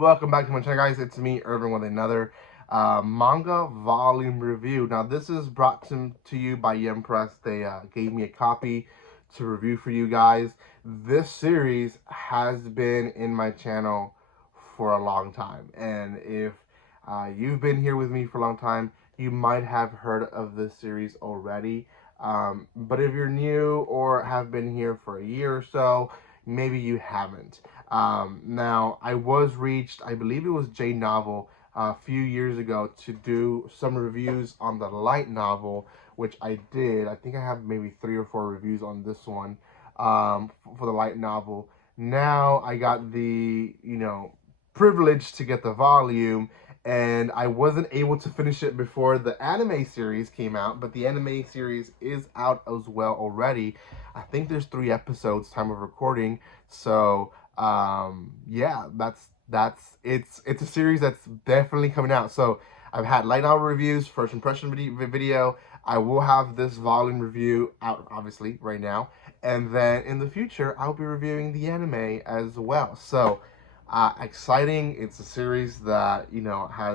Welcome back to my channel, guys. It's me, Irvin, with another manga volume review. Now, this is brought to you by Yem Press. They gave me a copy to review for you guys. This series has been in my channel for a long time, and if you've been here with me for a long time, you might have heard of this series already. But if you're new or have been here for a year or so, maybe you haven't. Now, I was reached, I believe it was J Novel, a few years ago to do some reviews on the light novel, which I did. I think I have maybe 3 or 4 reviews on this one for the light novel. Now I got the, privilege to get the volume, and I wasn't able to finish it before the anime series came out, but the anime series is out as well already. I think there's 3 episodes time of recording, so yeah, it's a series that's definitely coming out. So I've had light novel reviews, first impression video. I will have this volume review out obviously right now, and then in the future I'll be reviewing the anime as well. So exciting. It's a series that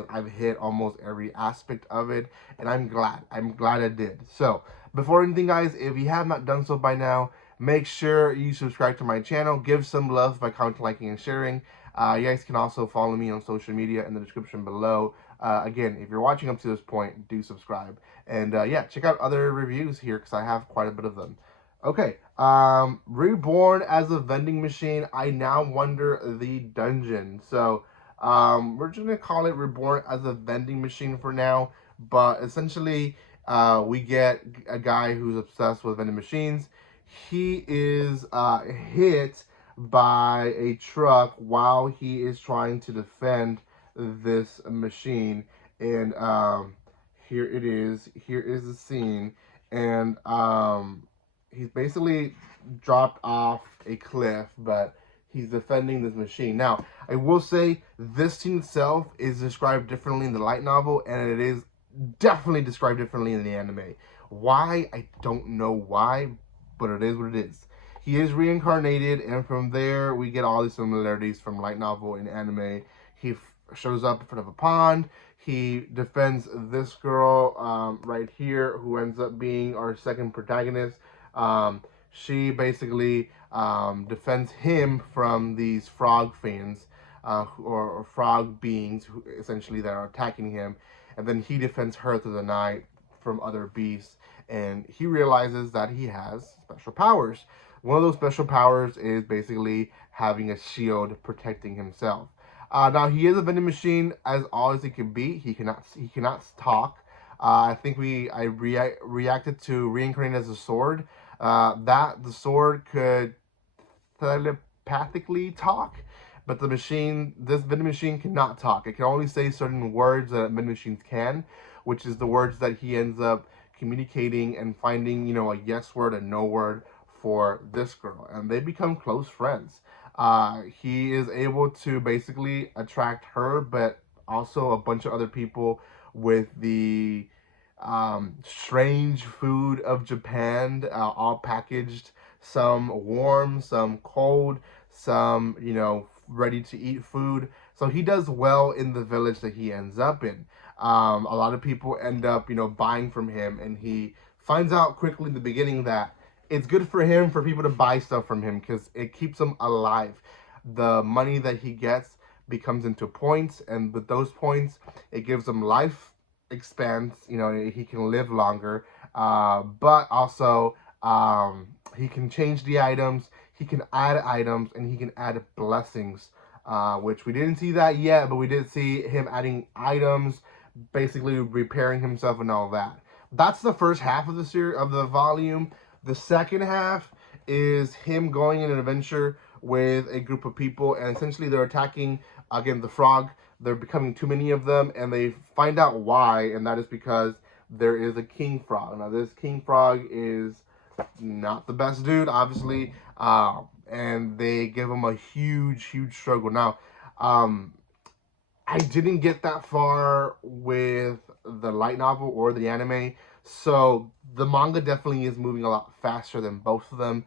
I've hit almost every aspect of it, and I'm glad I did. So before anything, guys, if you have not done so by now, make sure you subscribe to my channel. Give some love by commenting, liking, and sharing. You guys can also follow me on social media in the description below. Again, if you're watching up to this point, do subscribe. And yeah, check out other reviews here because I have quite a bit of them. Okay, Reborn as a vending machine. I now wonder the dungeon. So, we're just gonna call it Reborn as a vending machine for now. But essentially, we get a guy who's obsessed with vending machines. He is hit by a truck while he is trying to defend this machine. And here it is. Here is the scene. And he's basically dropped off a cliff, but he's defending this machine. Now, I will say this scene itself is described differently in the light novel, and it is definitely described differently in the anime. Why? I don't know why, but it is what it is. He is reincarnated, and from there we get all these similarities from light novel and anime. He shows up in front of a pond. He defends this girl right here, who ends up being our second protagonist. She basically defends him from these frog fiends or frog beings who, essentially, that are attacking him, and then he defends her through the night from other beasts, and he realizes that he has special powers. One of those special powers is basically having a shield protecting himself. Now, he is a vending machine as all as he can be. He cannot talk. I think I reacted to reincarnating as a sword. That the sword could telepathically talk, but this vending machine cannot talk. It can only say certain words that vending machines can, which is the words that he ends up communicating and finding, a yes word and no word for this girl, and they become close friends. He is able to basically attract her, but also a bunch of other people with the strange food of Japan, all packaged, some warm, some cold, some, ready to eat food. So he does well in the village that he ends up in. A lot of people end up, buying from him, and he finds out quickly in the beginning that it's good for him for people to buy stuff from him because it keeps him alive. The money that he gets becomes into points, and with those points, it gives him life expands. He can live longer, but also he can change the items, he can add items, and he can add blessings, which we didn't see that yet, but we did see him adding items, basically repairing himself and all that. That's the first half of the series, of the volume. The second half is him going on an adventure with a group of people, and essentially they're attacking, again, the frog. They're becoming too many of them, and they find out why, and that is because there is a king frog. Now, this king frog is not the best dude, obviously, and they give him a huge struggle. Now, I didn't get that far with the light novel or the anime, so the manga definitely is moving a lot faster than both of them.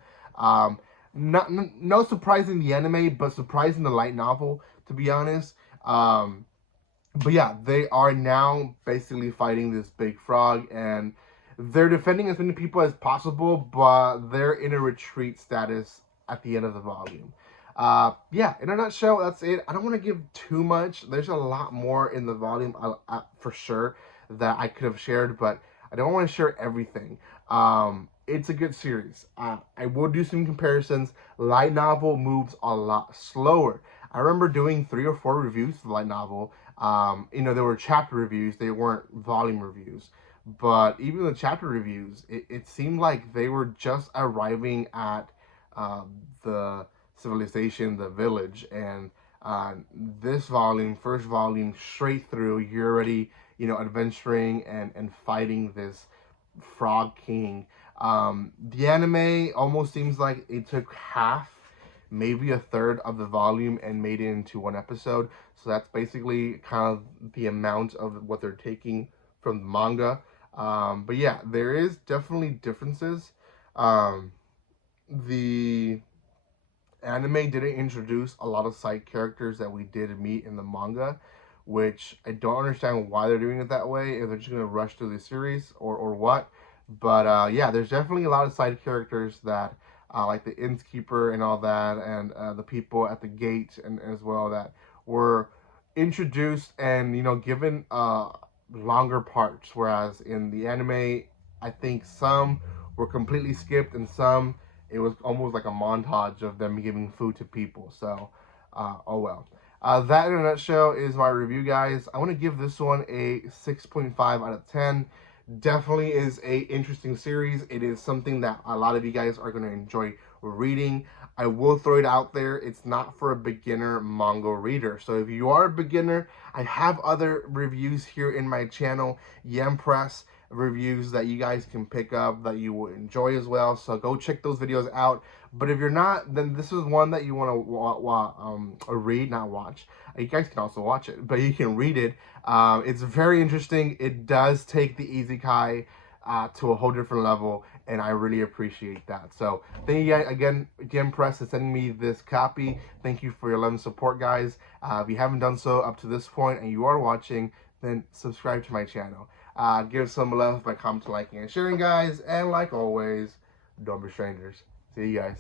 No surprise in the anime, but surprise in the light novel, to be honest. But yeah, they are now basically fighting this big frog, and they're defending as many people as possible, but they're in a retreat status at the end of the volume. Yeah, in a nutshell, that's it. I don't want to give too much. There's a lot more in the volume, for sure, that I could have shared, but I don't want to share everything. It's a good series. I will do some comparisons. Light novel moves a lot slower. I remember doing 3 or 4 reviews for the light novel. There were chapter reviews, they weren't volume reviews. But even the chapter reviews, it seemed like they were just arriving at the civilization, the village. And this volume, first volume, straight through, you're already, adventuring and fighting this frog king. The anime almost seems like it took half, maybe a third of the volume and made it into one episode. So that's basically kind of the amount of what they're taking from the manga. But yeah, there is definitely differences. Um, the anime didn't introduce a lot of side characters that we did meet in the manga, which I don't understand why they're doing it that way, if they're just going to rush through the series or what. But yeah, there's definitely a lot of side characters that, like the innkeeper and all that, and the people at the gate, and as well, that were introduced and, given longer parts. Whereas in the anime, I think some were completely skipped, and some it was almost like a montage of them giving food to people. So, oh well. That in a nutshell is my review, guys. I want to give this one a 6.5 out of 10. Definitely is a interesting series. It is something that a lot of you guys are going to enjoy reading. I will throw it out there. It's not for a beginner manga reader. So if you are a beginner, I have other reviews here in my channel. Press reviews that you guys can pick up that you will enjoy as well. So go check those videos out. But if you're not, then this is one that you want to read, not watch. You guys can also watch it, but you can read it. It's very interesting. It does take the isekai to a whole different level, and I really appreciate that. So thank you guys again, Press, for sending me this copy. Thank you for your love and support, guys. If you haven't done so up to this point and you are watching, then subscribe to my channel. Give some love by commenting, liking, and sharing, guys. And like always, don't be strangers. See you guys.